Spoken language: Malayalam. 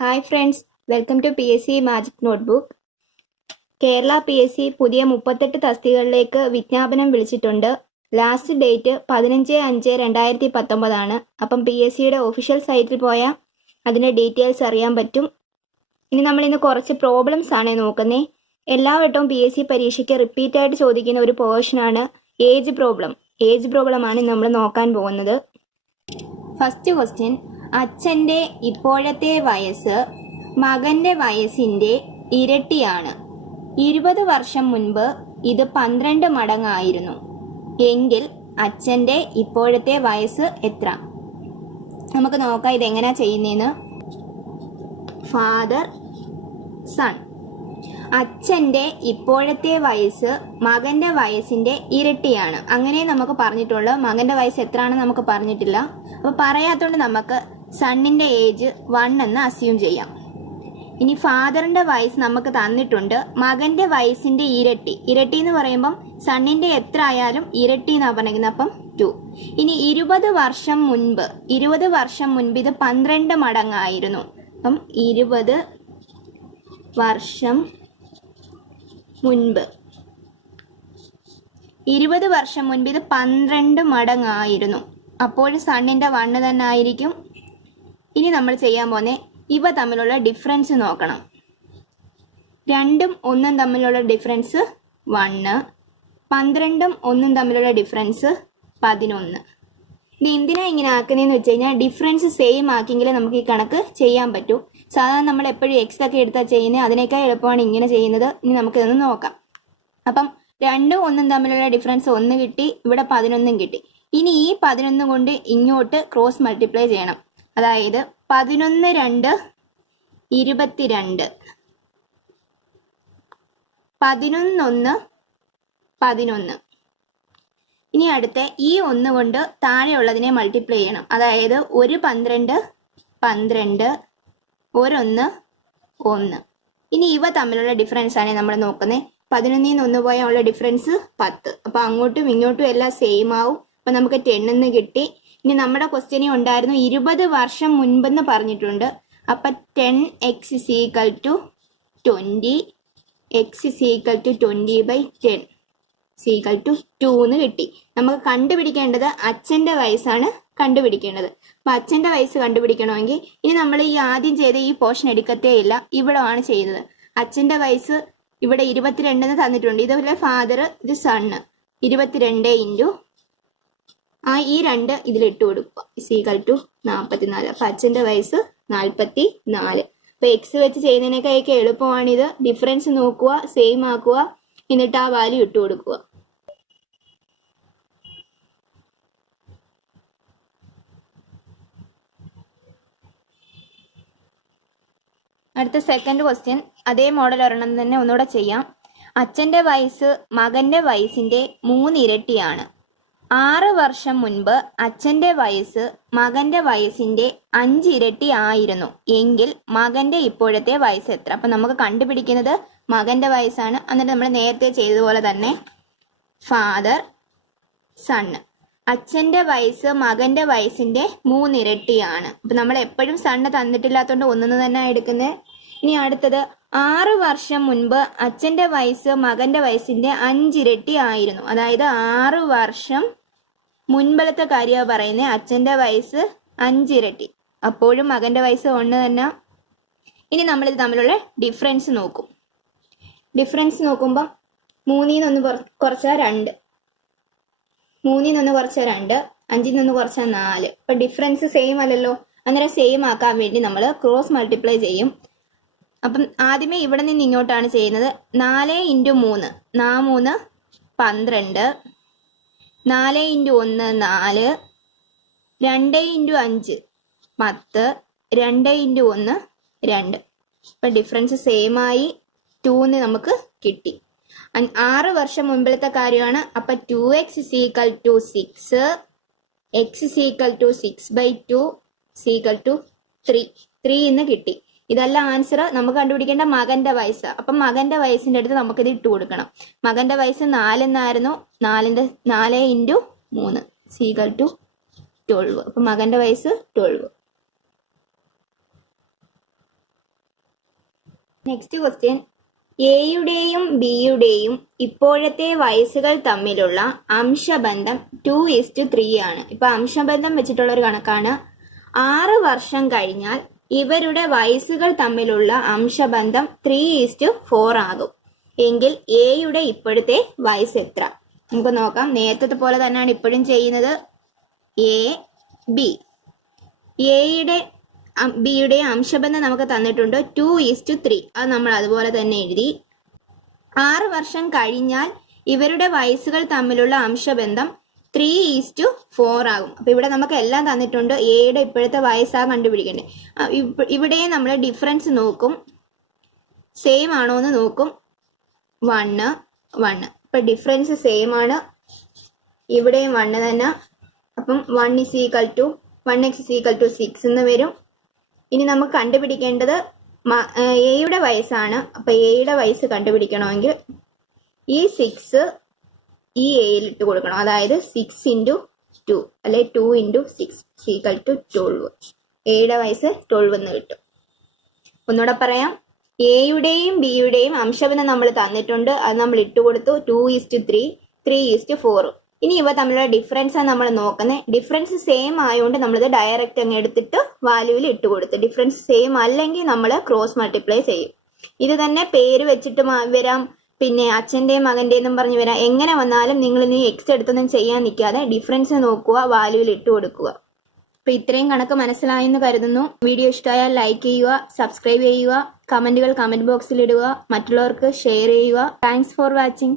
Hi friends, welcome to PSC magic notebook. Kerala PSC പുതിയ 38 തസ്തികകളിലേക്ക് വിജ്ഞാപനം വിളിച്ചിട്ടുണ്ട്. ലാസ്റ്റ് ഡേറ്റ് 15/5/2019 ആണ്. അപ്പം PSCയുടെ ഒഫീഷ്യൽ സൈറ്റിൽ പോയാൽ അതിൻ്റെ ഡീറ്റെയിൽസ് അറിയാൻ പറ്റും. ഇനി നമ്മളിന്ന് കുറച്ച് പ്രോബ്ലംസ് ആണ് നോക്കുന്നത്. എല്ലാ വട്ടവും PSC പരീക്ഷയ്ക്ക് റിപ്പീറ്റായിട്ട് ചോദിക്കുന്ന ഒരു പോർഷനാണ് ഏജ് പ്രോബ്ലമാണ് നമ്മൾ നോക്കാൻ പോകുന്നത്. ഫസ്റ്റ് ക്വസ്റ്റ്യൻ, അച്ഛൻ്റെ ഇപ്പോഴത്തെ വയസ്സ് മകൻ്റെ വയസ്സിൻ്റെ ഇരട്ടിയാണ്. 20 വർഷം മുൻപ് ഇത് 12 മടങ്ങായിരുന്നു. എങ്കിൽ അച്ഛൻ്റെ ഇപ്പോഴത്തെ വയസ്സ് എത്ര? നമുക്ക് നോക്കാം ഇതെങ്ങനെയാ ചെയ്യുന്നതെന്ന്. Father son. അച്ഛൻ്റെ ഇപ്പോഴത്തെ വയസ്സ് മകൻ്റെ വയസ്സിൻ്റെ ഇരട്ടിയാണ്. അങ്ങനെ നമുക്ക് പറഞ്ഞിട്ടുള്ളൂ. മകൻ്റെ വയസ്സ് എത്രയാണെന്ന് നമുക്ക് പറഞ്ഞിട്ടില്ല. അപ്പോൾ പറയാത്തതുകൊണ്ട് നമുക്ക് സണ്ണിൻ്റെ ഏജ് 1 എന്ന് അസ്യൂം ചെയ്യാം. ഇനി ഫാദറിൻ്റെ വയസ്സ് നമുക്ക് തന്നിട്ടുണ്ട്. മകൻ്റെ വയസ്സിൻ്റെ ഇരട്ടി എന്ന് പറയുമ്പം സണ്ണിൻ്റെ എത്ര ആയാലും ഇരട്ടി എന്നാണ് പറഞ്ഞിരിക്കുന്നത്. അപ്പം 2. ഇനി 20 വർഷം മുൻപ് ഇത് 12 മടങ്ങായിരുന്നു. അപ്പം 20 വർഷം മുൻപ് ഇത് 12 മടങ്ങായിരുന്നു. അപ്പോൾ സണ്ണിൻ്റെ 1 തന്നെ ആയിരിക്കും. ഇനി നമ്മൾ ചെയ്യാൻ പോകുന്നത് ഇവ തമ്മിലുള്ള ഡിഫറൻസ് നോക്കണം. 2ഉം 1ഉം തമ്മിലുള്ള ഡിഫറൻസ് 1, 12ഉം 1ഉം തമ്മിലുള്ള ഡിഫറൻസ് 11. ഇത് എന്തിനാ ഇങ്ങനെ ആക്കുന്നതെന്ന് വെച്ച് കഴിഞ്ഞാൽ ഡിഫറൻസ് സെയിം ആക്കിയെങ്കിലേ നമുക്ക് ഈ കണക്ക് ചെയ്യാൻ പറ്റൂ. സാധാരണ നമ്മൾ എപ്പോഴും എക്സ് ഒക്കെ എടുത്താൽ ചെയ്യുന്നത്, അതിനേക്കാൾ എളുപ്പമാണ് ഇങ്ങനെ ചെയ്യുന്നത്. ഇനി നമുക്കിതൊന്ന് നോക്കാം. അപ്പം 2ഉം 1ഉം തമ്മിലുള്ള ഡിഫറൻസ് 1 കിട്ടി, ഇവിടെ 11 കിട്ടി. ഇനി ഈ 11 കൊണ്ട് ഇങ്ങോട്ട് ക്രോസ് മൾട്ടിപ്ലൈ ചെയ്യണം. അതായത് 11 2 22, 11 11. ഇനി അടുത്ത ഈ 1 കൊണ്ട് താഴെയുള്ളതിനെ മൾട്ടിപ്ലൈ ചെയ്യണം. അതായത് 1 12 12, 1 1. ഇനി ഇവ തമ്മിലുള്ള ഡിഫറൻസ് ആണ് നമ്മൾ നോക്കുന്നത്. 11 നിന്ന് 1 പോയാൽ ഉള്ള ഡിഫറൻസ് 10. അപ്പൊ അങ്ങോട്ടും ഇങ്ങോട്ടും എല്ലാം സെയിം ആവും. അപ്പൊ നമുക്ക് 10 എന്ന് കിട്ടി. ഇനി നമ്മുടെ ക്വസ്റ്റ്യനിൽ ഉണ്ടായിരുന്നു 20 വർഷം മുൻപെന്ന് പറഞ്ഞിട്ടുണ്ട്. അപ്പൊ 10x is equal to 20, x is equal to 20/10 is equal to 2 എന്ന് കിട്ടി. നമുക്ക് കണ്ടുപിടിക്കേണ്ടത് അച്ഛൻ്റെ വയസ്സാണ് കണ്ടുപിടിക്കേണ്ടത്. അപ്പൊ അച്ഛൻ്റെ വയസ്സ് കണ്ടുപിടിക്കണമെങ്കിൽ ഇനി നമ്മൾ ഈ ആദ്യം ചെയ്ത ഈ പോർഷൻ എടുക്കത്തേ ഇല്ല, ഇവിടെ ആണ് ചെയ്തത്. അച്ഛൻ്റെ വയസ്സ് ഇവിടെ 22 തന്നിട്ടുണ്ട്. ഇതുപോലെ ഫാദർ, ഇത് സണ്ണ്. 22 ഇൻറ്റു ഈ 2 ഇതിലിട്ട് കൊടുക്കുക, ഇസ് ഈക്വൽ ടു 44. അപ്പൊ അച്ഛൻ്റെ വയസ്സ് 44. അപ്പൊ എക്സ് വെച്ച് ചെയ്യുന്നതിനേക്കാളൊക്കെ എളുപ്പമാണിത്. ഡിഫറൻസ് നോക്കുക, സെയിം ആക്കുക, എന്നിട്ട് ആ വാല്യൂ ഇട്ട് കൊടുക്കുക. അടുത്ത സെക്കൻഡ് ക്വസ്റ്റ്യൻ, അതേ മോഡൽ ഒരെണ്ണം തന്നെ ഒന്നുകൂടെ ചെയ്യാം. അച്ഛൻ്റെ വയസ്സ് മകൻ്റെ വയസ്സിൻ്റെ 3 ഇരട്ടിയാണ്. 6 വർഷം മുൻപ് അച്ഛൻ്റെ വയസ്സ് മകൻ്റെ വയസ്സിൻ്റെ 5 ഇരട്ടി ആയിരുന്നു. എങ്കിൽ മകൻ്റെ ഇപ്പോഴത്തെ വയസ്സ് എത്ര? അപ്പൊ നമുക്ക് കണ്ടുപിടിക്കുന്നത് മകൻ്റെ വയസ്സാണ്. എന്നിട്ട് നമ്മൾ നേരത്തെ ചെയ്തതുപോലെ തന്നെ ഫാദർ സണ്ണ്. അച്ഛൻ്റെ വയസ്സ് മകൻ്റെ വയസ്സിൻ്റെ 3 ഇരട്ടിയാണ്. അപ്പൊ നമ്മൾ എപ്പോഴും സണ്ണ് തന്നിട്ടില്ലാത്തതുകൊണ്ട് 1 തന്നെ എടുക്കുന്നത്. ഇനി അടുത്തത് 6 വർഷം മുൻപ് അച്ഛൻ്റെ വയസ്സ് മകൻ്റെ വയസ്സിൻ്റെ 5 ഇരട്ടി ആയിരുന്നു. അതായത് 6 വർഷം മുൻപലത്തെ കാര്യമാണ് പറയുന്നത്. അച്ഛൻ്റെ വയസ്സ് 5 ഇരട്ടി, അപ്പോഴും മകൻ്റെ വയസ്സ് 1 തന്നെ. ഇനി നമ്മളിത് തമ്മിലുള്ള ഡിഫറൻസ് നോക്കും. ഡിഫറൻസ് നോക്കുമ്പോൾ 3 1 കുറച്ചാൽ 2, 3 1 കുറച്ചാൽ 2, 5 1 കുറച്ചാൽ 4. അപ്പൊ ഡിഫറൻസ് സെയിം അല്ലല്ലോ. അന്നേരം സെയിം ആക്കാൻ വേണ്ടി നമ്മൾ ക്രോസ് മൾട്ടിപ്ലൈ ചെയ്യും. അപ്പം ആദ്യമേ ഇവിടെ നിന്ന് ഇങ്ങോട്ടാണ് ചെയ്യുന്നത്. 4 × 3 4 12, 4 × 1 4, 2 × 5 10, 2 × 1 2. ഇപ്പൊ ഡിഫറൻസ് സെയിം ആയി 2 നമുക്ക് കിട്ടി. 6 വർഷം മുമ്പിലത്തെ കാര്യമാണ്. അപ്പൊ 2x is equal to 6, x is equal to 6/2 is equal to 3 എന്ന് കിട്ടി. ഇതല്ല ആൻസർ. നമുക്ക് കണ്ടുപിടിക്കേണ്ട മകന്റെ വയസ്സ്. അപ്പം മകന്റെ വയസ്സിന്റെ അടുത്ത് നമുക്കിത് ഇട്ട് കൊടുക്കണം. മകന്റെ വയസ്സ് 4 എന്നായിരുന്നു. 4 × 3 is equal to 12. അപ്പൊ മകന്റെ വയസ്സ് 12. നെക്സ്റ്റ് ക്വസ്റ്റ്യൻ, എയുടെയും ബിയുടെയും ഇപ്പോഴത്തെ വയസ്സുകൾ തമ്മിലുള്ള അംശബന്ധം 2:3 ആണ്. ഇപ്പൊ അംശബന്ധം വെച്ചിട്ടുള്ള ഒരു കണക്കാണ്. 6 വർഷം കഴിഞ്ഞാൽ ഇവരുടെ വയസ്സുകൾ തമ്മിലുള്ള അംശബന്ധം 3:4 ആകും. എങ്കിൽ എയുടെ ഇപ്പോഴത്തെ വയസ്സ് എത്ര? നമുക്ക് നോക്കാം. നേരത്തെ പോലെ തന്നെയാണ് ഇപ്പോഴും ചെയ്യുന്നത്. എ ബി, എയുടെ ബിയുടെ അംശബന്ധം നമുക്ക് തന്നിട്ടുണ്ട് 2:3. അത് നമ്മൾ അതുപോലെ തന്നെ എഴുതി. 6 വർഷം കഴിഞ്ഞാൽ ഇവരുടെ വയസ്സുകൾ തമ്മിലുള്ള അംശബന്ധം 3:4 ആകും. അപ്പൊ ഇവിടെ നമുക്ക് എല്ലാം തന്നിട്ടുണ്ട്. എയുടെ ഇപ്പോഴത്തെ വയസ്സാ കണ്ടുപിടിക്കേണ്ടത്. ഇവിടെ നമ്മൾ ഡിഫറൻസ് നോക്കും, സെയിം ആണോ എന്ന് നോക്കും. 1 ഇപ്പൊ ഡിഫറൻസ് സെയിം ആണ്, ഇവിടെയും 1 തന്നെ. അപ്പം 1x=6 എന്ന് വരും. ഇനി നമുക്ക് കണ്ടുപിടിക്കേണ്ടത് എയുടെ വയസ്സാണ്. അപ്പൊ എയുടെ വയസ്സ് കണ്ടുപിടിക്കണമെങ്കിൽ ഈ 6 ഈ എയിൽ ഇട്ട് കൊടുക്കണം. അതായത് 6 × 2 അല്ലെ 2 × 6 12. എയുടെ വയസ്സ് 12 എന്ന് കിട്ടും. ഒന്നുകൂടെ പറയാം. എയുടെയും ബിയുടെയും അംശബന്ധം നമ്മൾ തന്നിട്ടുണ്ട്. അത് നമ്മൾ ഇട്ട് കൊടുത്തു. 2:3, 3:4. ഇനി ഇവ തമ്മിലുള്ള ഡിഫറൻസ് ആണ് നമ്മൾ നോക്കുന്നത്. ഡിഫറൻസ് സെയിം ആയതുകൊണ്ട് നമ്മളിത് ഡയറക്റ്റ് അങ്ങ് എടുത്തിട്ട് വാല്യൂവിൽ ഇട്ട് കൊടുത്ത്. ഡിഫറൻസ് സെയിം അല്ലെങ്കിൽ നമ്മൾ ക്രോസ് മൾട്ടിപ്ലൈ ചെയ്യും. ഇത് തന്നെ പേര് വെച്ചിട്ട് വരാം, പിന്നെ അച്ഛൻ്റെയും മകൻ്റെയും പറഞ്ഞ് വരാം. എങ്ങനെ വന്നാലും നിങ്ങൾ ഇനി എക്സ് എടുത്തൊന്നും ചെയ്യാൻ നിൽക്കാതെ ഡിഫറൻസ് നോക്കുക, വാല്യൂവിൽ ഇട്ട് കൊടുക്കുക. അപ്പൊ ഇത്രയും കണക്ക് മനസ്സിലായെന്ന് കരുതുന്നു. വീഡിയോ ഇഷ്ടമായാൽ ലൈക്ക് ചെയ്യുക, സബ്സ്ക്രൈബ് ചെയ്യുക, കമന്റുകൾ കമന്റ് ബോക്സിൽ ഇടുക, മറ്റുള്ളവർക്ക് ഷെയർ ചെയ്യുക. Thanks for watching.